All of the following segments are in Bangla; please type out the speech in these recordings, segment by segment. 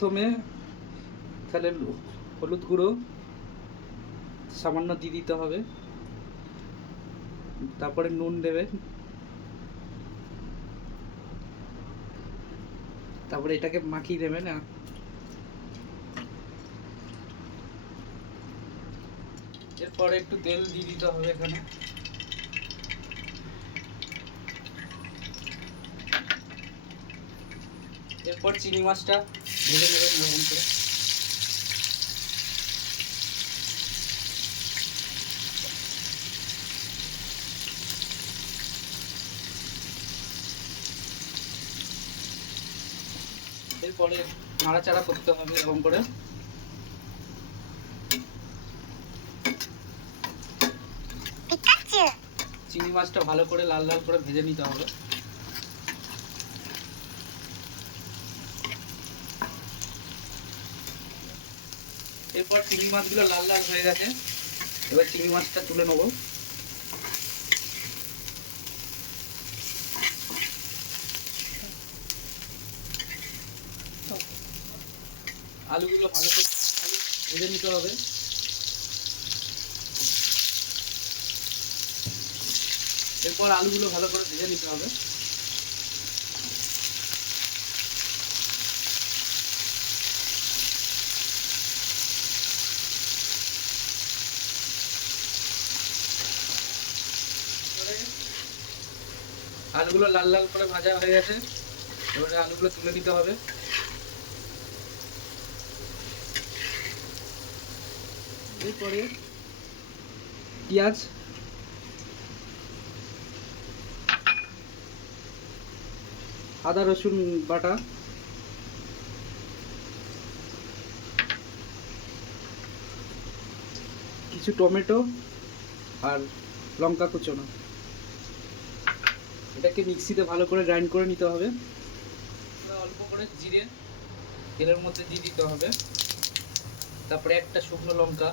প্রথমে তাহলে হলুদ গুঁড়ো সামান্য দিয়ে দিতে হবে, তারপরে নুন দেবে, তারপরে এটাকে মাখিয়ে দেবে না। এরপরে একটু তেল দিয়ে দিতে হবে এখানে। এরপর চিংড়ি মাছটা ভেজে নেবেন এরকম করে। এরপরে নাড়াচাড়া করতে হবে এরকম করে। চিংড়ি মাছটা ভালো করে লাল লাল করে ভেজে নিতে হবে। এরপর চিংড়ি মাছগুলো লাল লাল হয়ে গেছে, এবার চিংড়ি মাছটা তুলে নেবো। আলুগুলো ভালো করে ভেজে নিতে হবে। এরপর আলুগুলো ভালো করে ভেজে নিতে হবে। আলুগুলো লাল লাল করে ভাজা হয়ে গেছে, এবারে আলুগুলো তুলে নিতে হবে। এরপরে পেঁয়াজ, আদা রসুন বাটা, কিছু টমেটো আর লঙ্কা কুচোনো, এটাকে মিক্সিতে ভালো করে গ্রাইন্ড করে নিতে হবে। অল্প করে জিরে তেলের মধ্যে দিয়ে দিতে হবে, তারপরে একটা শুকনো লঙ্কা,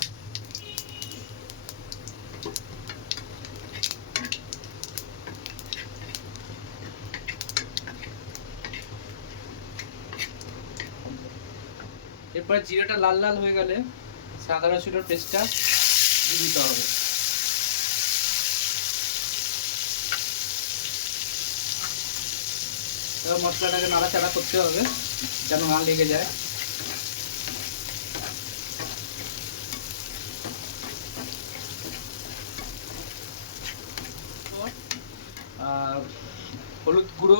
এরপর জিরাটা লাল লাল হয়ে গেলে আদা রসুনের পেস্টটা দিয়ে দিতে হবে। এবার মশলাটাকে নাড়াচাড়া করতে হবে যেন না লেগে যায়। আর হলুদ গুঁড়ো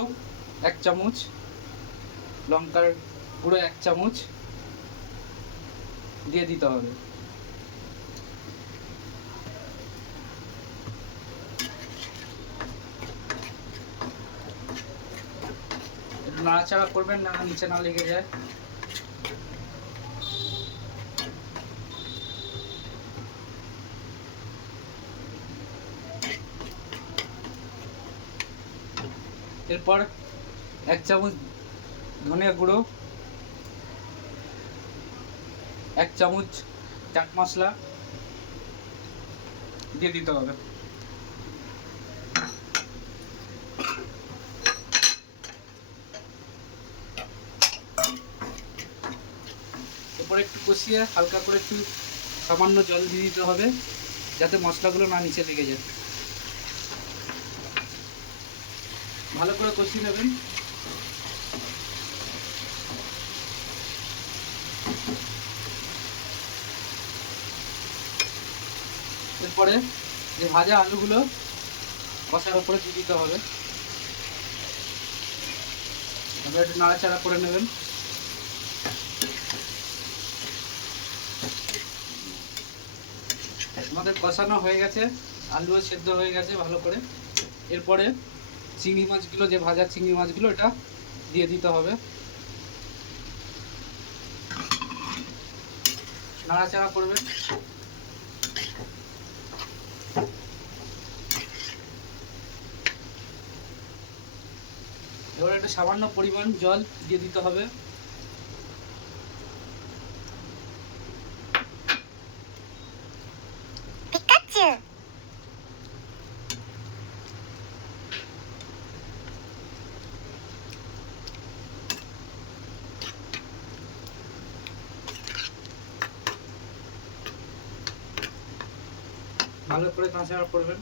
1 চামচ, লঙ্কার গুঁড়ো 1 চামচ দিয়ে দিতে হবে। নাড়াচাড়া করবেন না নিচে না লেগে যায়। এরপর 1 চামচ ধনিয়া গুঁড়ো, 1 চামচ চাট মশলা দিয়ে দিতে হবে। এরপর একটু কষিয়ে হালকা করে একটু সামান্য জল দিয়ে দিতে হবে যাতে মশলাগুলো না নিচে লেগে যায়। ভালো করে কষিয়ে নেবেন। এরপরে যে ভাজা আলুগুলো কষার উপরে দিয়ে দিতে হবে, এবার একটু নাড়াচাড়া করে নেবেন। আমাদের কষানো হয়ে গেছে, আলুও সেদ্ধ হয়ে গেছে ভালো করে। এরপরে চিংড়ি মাছগুলো, যে ভাজা চিংড়ি মাছগুলো, এটা দিয়ে দিতে হবে, নাড়াচাড়া করবেন। এবার একটা সামান্য পরিমাণ জল দিয়ে দিতে হবে। ভালো করে নাড়াচাড়া করবেন।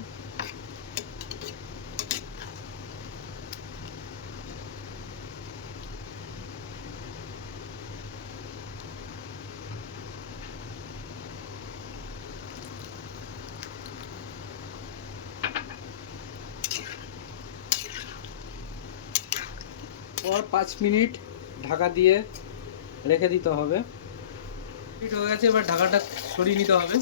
পর 5 মিনিট ঢাকা দিয়ে রেখে দিতে হবে। মিনিট হয়ে গেছে, এবার ঢাকাটা সরিয়ে নিতে হবে।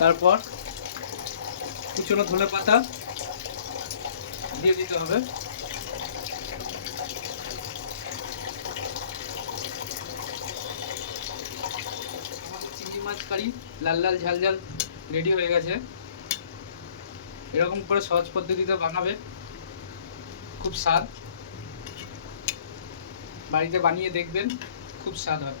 তারপর কুচনো ধনে পাতা দিয়ে দিতে হবে। আমাদের চিংড়ি মাছ কারি লাল লাল ঝাল ঝাল রেডি হয়ে গেছে। এরকম করে সহজ পদ্ধতিতে বানাবে, খুব স্বাদ। বাড়িতে বানিয়ে দেখবেন, খুব স্বাদ হয়।